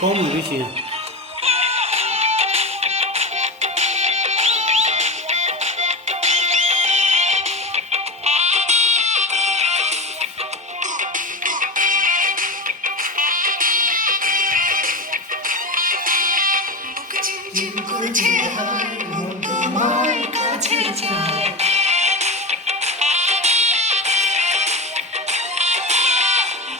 কম বেশি না। ঝিমঝিম করছে হায় মন তোমার কাছে যায়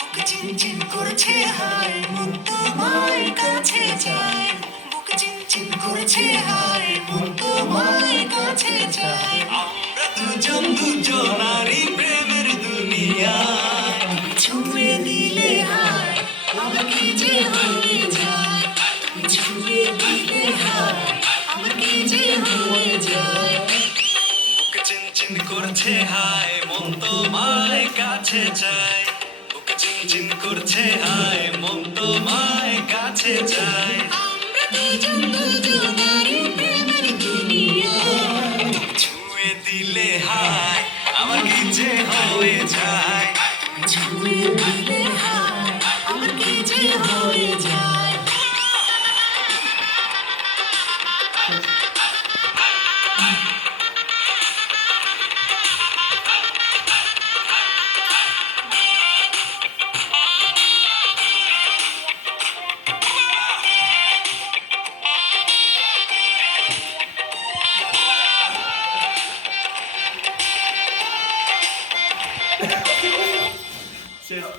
বুক ঝিমঝিম করছে হায় মন তোমার কাছে যায় বুক ঝিমঝিম করছে হায় মন তোমার কাছে যায় আমরা দুজন দুজনারই প্রেমের দুনিয়া তুমি ছুঁয়ে দিলে হায় আমার কি যে হয়ে যায় তুমি ছুঁয়ে দিলে হায় আমার কি যে হয়ে যায় বুক চিনচিন করছে হায় মন তোমায় কাছে চায় বুক চিনচিন করছে হায় মন তোমায় কাছে চায় আমরা দুজন দুজনারই প্রেমের দুনিয়া তুমি ছুঁয়ে দিলে হায় আমার কি যে হয়ে যায় তুমি ছুঁয়ে দিলে হায় আমার কি যে হয়ে যায়